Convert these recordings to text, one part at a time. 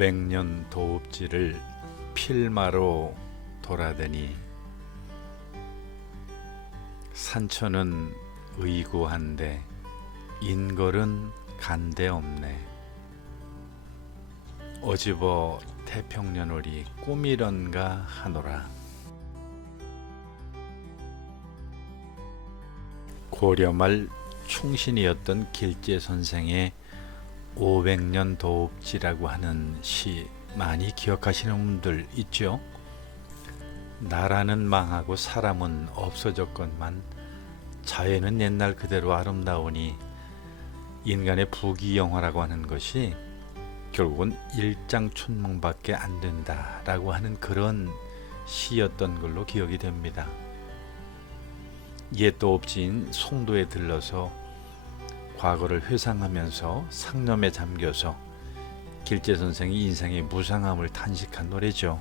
500년 도읍지를 필마로 돌아다니 산천은 의구한데 인걸은 간데없네. 어집어 태평년월이 꿈이런가 하노라. 고려 말 충신이었던 길제 선생의 500년 도읍지라고 하는 시 많이 기억하시는 분들 있죠? 나라는 망하고 사람은 없어졌건만 자연은 옛날 그대로 아름다우니 인간의 부귀영화라고 하는 것이 결국은 일장춘몽밖에 안 된다라고 하는 그런 시였던 걸로 기억이 됩니다. 옛 도읍지인 송도에 들러서 과거를 회상하면서 상념에 잠겨서 길제 선생이 인생의 무상함을 탄식한 노래죠.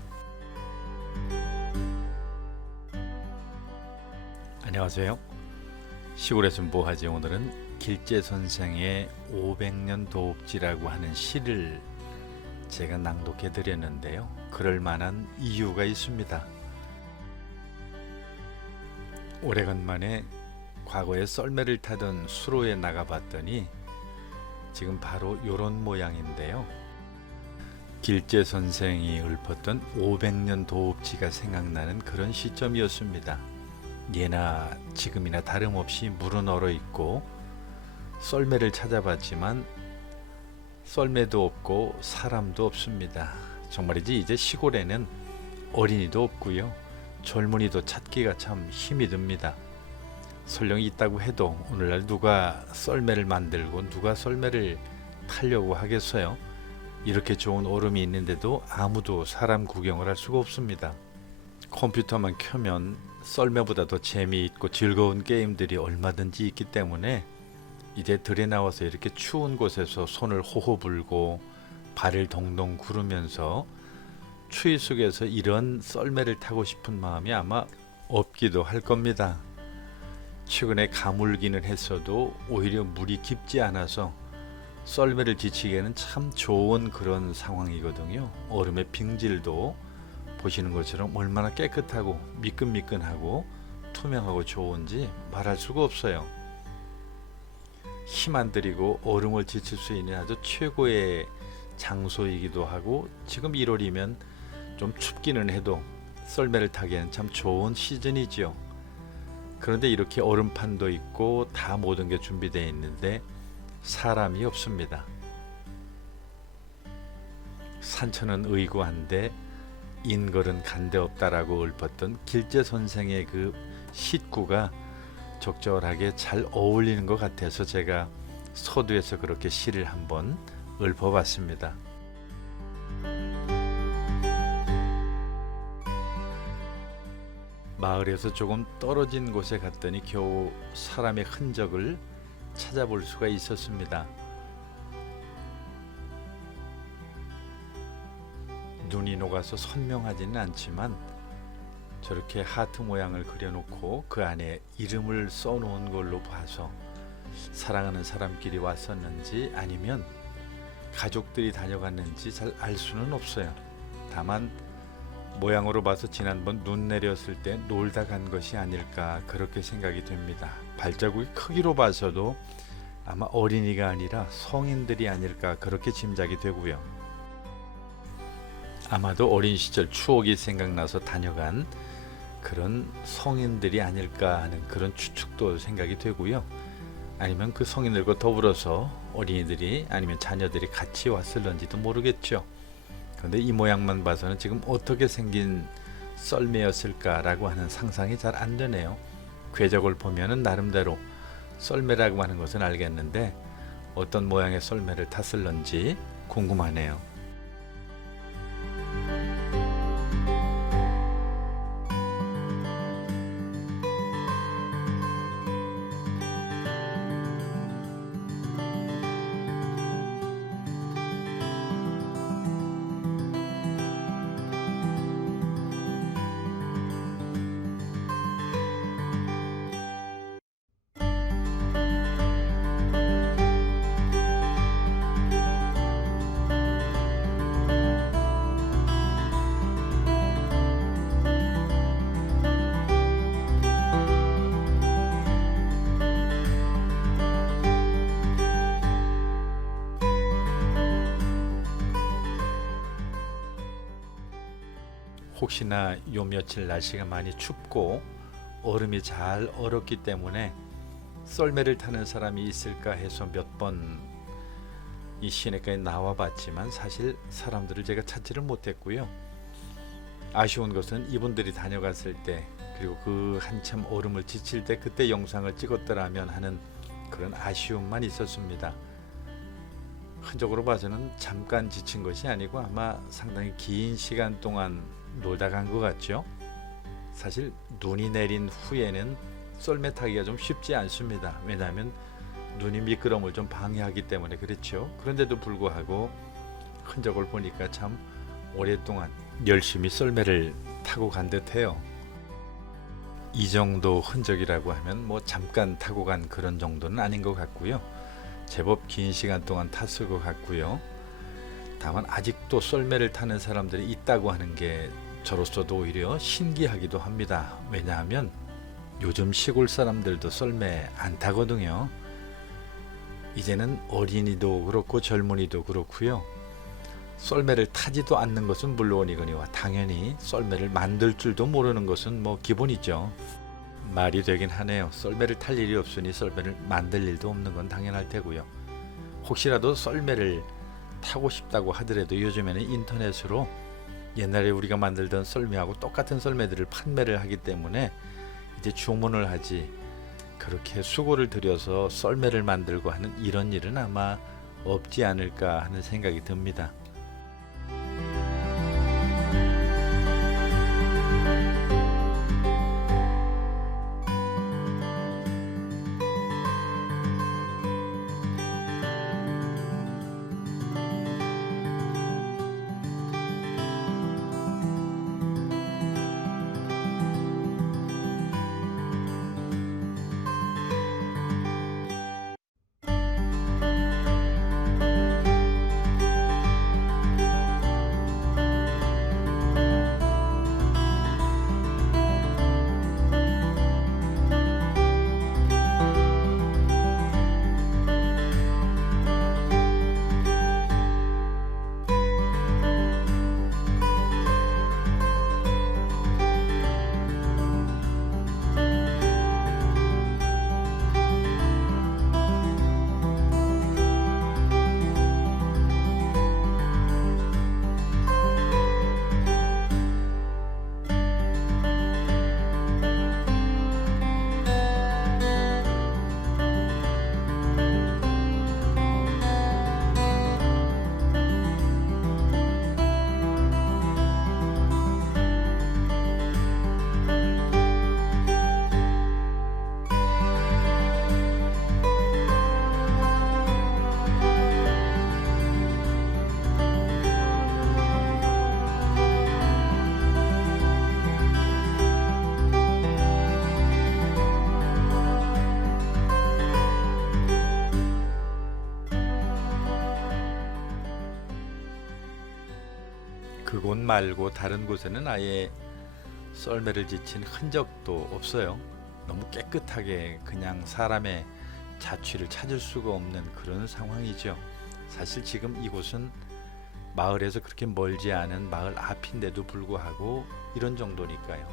안녕하세요. 시골에서 뭐하지? 오늘은 길제 선생의 500년 도읍지라고 하는 시를 제가 낭독해 드렸는데요. 그럴 만한 이유가 있습니다. 오래간만에 과거에 썰매를 타던 수로에 나가봤더니 지금 바로 이런 모양인데요. 길제 선생이 읊었던 500년 도읍지가 생각나는 그런 시점이었습니다. 예나 지금이나 다름없이 물은 얼어있고 썰매를 찾아봤지만 썰매도 없고 사람도 없습니다. 정말이지 이제 시골에는 어린이도 없고요. 젊은이도 찾기가 참 힘이 듭니다. 설령 있다고 해도 오늘날 누가 썰매를 만들고 누가 썰매를 타려고 하겠어요? 이렇게 좋은 얼음이 있는데도 아무도 사람 구경을 할 수가 없습니다. 컴퓨터만 켜면 썰매보다 더 재미있고 즐거운 게임들이 얼마든지 있기 때문에 이제 들에 나와서 이렇게 추운 곳에서 손을 호호 불고 발을 동동 구르면서 추위 속에서 이런 썰매를 타고 싶은 마음이 아마 없기도 할 겁니다. 최근에 가물기는 했어도 오히려 물이 깊지 않아서 썰매를 지치기에는 참 좋은 그런 상황이거든요. 얼음의 빙질도 보시는 것처럼 얼마나 깨끗하고 미끈미끈하고 투명하고 좋은지 말할 수가 없어요. 힘 안 들이고 얼음을 지칠 수 있는 아주 최고의 장소이기도 하고 지금 1월이면 좀 춥기는 해도 썰매를 타기에는 참 좋은 시즌이지요. 그런데 이렇게 얼음판도 있고 다 모든 게 준비되어 있는데 사람이 없습니다. 산천은 의구한데 인걸은 간데없다라고 읊었던 길제 선생의 그 시구가 적절하게 잘 어울리는 것 같아서 제가 서두에서 그렇게 시를 한번 읊어봤습니다. 마을에서 조금 떨어진 곳에 갔더니 겨우 사람의 흔적을 찾아볼 수가 있었습니다. 눈이 녹아서 선명하지는 않지만 저렇게 하트 모양을 그려놓고 그 안에 이름을 써놓은 걸로 봐서 사랑하는 사람끼리 왔었는지 아니면 가족들이 다녀갔는지 잘 알 수는 없어요. 다만 모양으로 봐서 지난번 눈 내렸을 때 놀다 간 것이 아닐까 그렇게 생각이 됩니다. 발자국이 크기로 봐서도 아마 어린이가 아니라 성인들이 아닐까 그렇게 짐작이 되고요. 아마도 어린 시절 추억이 생각나서 다녀간 그런 성인들이 아닐까 하는 그런 추측도 생각이 되고요. 아니면 그 성인들과 더불어서 어린이들이 아니면 자녀들이 같이 왔을런지도 모르겠죠. 그런데 이 모양만 봐서는 지금 어떻게 생긴 썰매였을까라고 하는 상상이 잘 안 되네요. 궤적을 보면은 나름대로 썰매라고 하는 것은 알겠는데 어떤 모양의 썰매를 탔을런지 궁금하네요. 혹시나 요 며칠 날씨가 많이 춥고 얼음이 잘 얼었기 때문에 썰매를 타는 사람이 있을까 해서 몇 번 이 시내가에 나와 봤지만 사실 사람들을 제가 찾지를 못했고요. 아쉬운 것은 이분들이 다녀갔을 때, 그리고 그 한참 얼음을 지칠 때 그때 영상을 찍었더라면 하는 그런 아쉬움만 있었습니다. 흔적으로 봐서는 잠깐 지친 것이 아니고 아마 상당히 긴 시간 동안 놀다 간 것 같죠. 사실 눈이 내린 후에는 썰매 타기가 좀 쉽지 않습니다. 왜냐하면 눈이 미끄럼을 좀 방해하기 때문에 그렇죠. 그런데도 불구하고 흔적을 보니까 참 오랫동안 열심히 썰매를 타고 간 듯해요. 이 정도 흔적이라고 하면 뭐 잠깐 타고 간 그런 정도는 아닌 것 같고요. 제법 긴 시간 동안 탔을 것 같고요. 다만 아직도 썰매를 타는 사람들이 있다고 하는 게 저로서도 오히려 신기하기도 합니다. 왜냐하면 요즘 시골 사람들도 썰매 안 타거든요. 이제는 어린이도 그렇고 젊은이도 그렇고요. 썰매를 타지도 않는 것은 물론이거니와 당연히 썰매를 만들 줄도 모르는 것은 뭐 기본이죠. 말이 되긴 하네요. 썰매를 탈 일이 없으니 썰매를 만들 일도 없는 건 당연할 테고요. 혹시라도 썰매를 타고 싶다고 하더라도 요즘에는 인터넷으로 옛날에 우리가 만들던 썰매하고 똑같은 썰매들을 판매를 하기 때문에 이제 주문을 하지, 그렇게 수고를 들여서 썰매를 만들고 하는 이런 일은 아마 없지 않을까 하는 생각이 듭니다. 그곳 말고 다른 곳에는 아예 썰매를 지친 흔적도 없어요. 너무 깨끗하게 그냥 사람의 자취를 찾을 수가 없는 그런 상황이죠. 사실 지금 이곳은 마을에서 그렇게 멀지 않은 마을 앞인데도 불구하고 이런 정도니까요.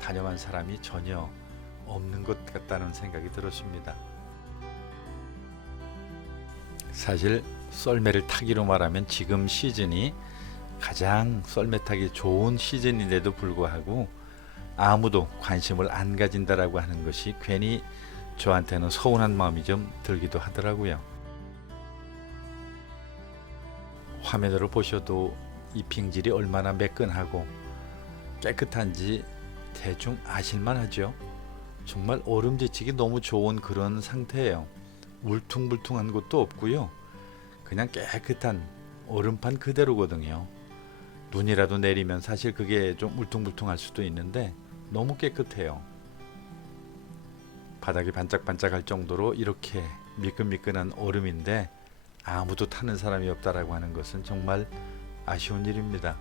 다녀간 사람이 전혀 없는 것 같다는 생각이 들었습니다. 사실 썰매를 타기로 말하면 지금 시즌이 가장 썰매 타기 좋은 시즌인데도 불구하고 아무도 관심을 안 가진다라고 하는 것이 괜히 저한테는 서운한 마음이 좀 들기도 하더라고요. 화면으로 보셔도 이 빙질이 얼마나 매끈하고 깨끗한지 대충 아실만 하죠. 정말 얼음 지치기 너무 좋은 그런 상태예요. 울퉁불퉁한 곳도 없고요. 그냥 깨끗한 얼음판 그대로거든요. 눈이라도 내리면 사실 그게 좀 울퉁불퉁할 수도 있는데 너무 깨끗해요. 바닥이 반짝반짝할 정도로 이렇게 미끈미끈한 얼음인데 아무도 타는 사람이 없다라고 하는 것은 정말 아쉬운 일입니다.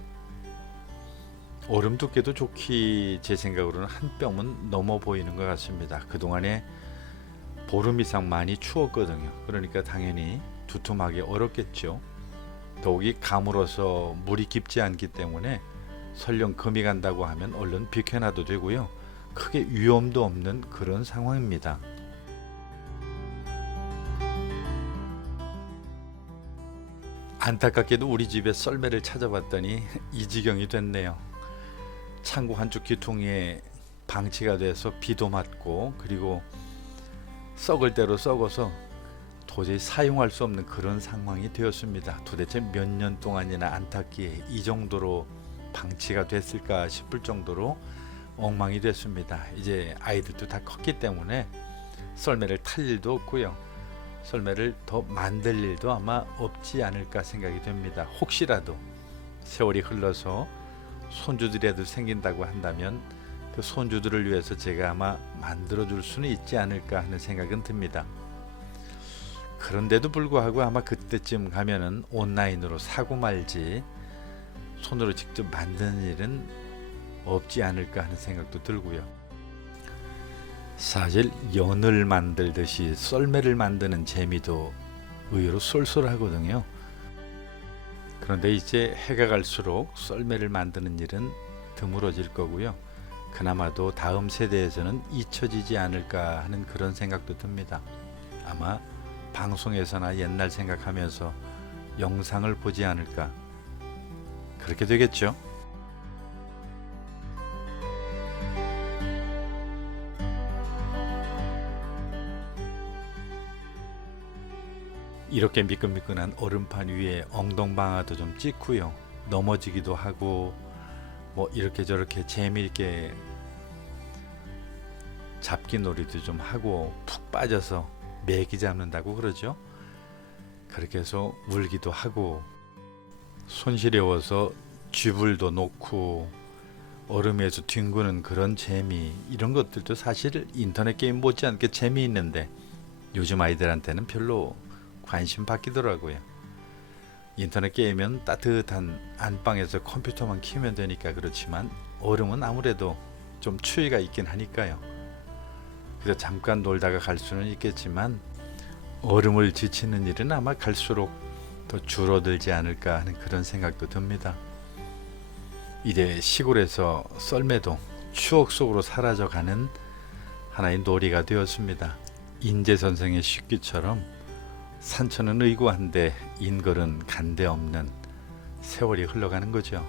얼음 두께도 좋기 제 생각으로는 한 뼘은 넘어 보이는 것 같습니다. 그동안에 보름 이상 많이 추웠거든요. 그러니까 당연히 두툼하게 얼었겠죠. 더욱이 가물어서 물이 깊지 않기 때문에 설령 금이 간다고 하면 얼른 비켜놔도 되고요. 크게 위험도 없는 그런 상황입니다. 안타깝게도 우리 집에 썰매를 찾아봤더니 이 지경이 됐네요. 창고 한쪽 귀퉁이에 방치가 돼서 비도 맞고, 그리고 썩을 대로 썩어서 도저히 사용할 수 없는 그런 상황이 되었습니다. 도대체 몇 년 동안이나 안타깝게 이 정도로 방치가 됐을까 싶을 정도로 엉망이 됐습니다. 이제 아이들도 다 컸기 때문에 썰매를 탈 일도 없고요. 썰매를 더 만들 일도 아마 없지 않을까 생각이 됩니다. 혹시라도 세월이 흘러서 손주들이라도 생긴다고 한다면 그 손주들을 위해서 제가 아마 만들어 줄 수는 있지 않을까 하는 생각은 듭니다. 그런데도 불구하고 아마 그때쯤 가면은 온라인으로 사고 말지 손으로 직접 만드는 일은 없지 않을까 하는 생각도 들고요. 사실 연을 만들듯이 썰매를 만드는 재미도 의외로 쏠쏠하거든요. 그런데 이제 해가 갈수록 썰매를 만드는 일은 드물어질 거고요. 그나마도 다음 세대에서는 잊혀지지 않을까 하는 그런 생각도 듭니다. 아마 방송에서나 옛날 생각하면서 영상을 보지 않을까, 그렇게 되겠죠. 이렇게 미끈미끈한 얼음판 위에 엉덩방아도 좀 찍고요. 넘어지기도 하고 뭐 이렇게 저렇게 재미있게 잡기 놀이도 좀 하고 푹 빠져서 매기 잡는다고 그러죠. 그렇게 해서 울기도 하고 손 시려워서 쥐불도 놓고 얼음에서 뒹구는 그런 재미, 이런 것들도 사실 인터넷 게임 못지않게 재미있는데 요즘 아이들한테는 별로 관심 바뀌더라고요. 인터넷 게임은 따뜻한 안방에서 컴퓨터만 키우면 되니까 그렇지만 얼음은 아무래도 좀 추위가 있긴 하니까요. 그래서 잠깐 놀다가 갈 수는 있겠지만 얼음을 지치는 일은 아마 갈수록 더 줄어들지 않을까 하는 그런 생각도 듭니다. 이제 시골에서 썰매도 추억 속으로 사라져가는 하나의 놀이가 되었습니다. 인제 선생의 식기처럼 산천은 의고한데 인걸은 간데 없는 세월이 흘러가는 거죠.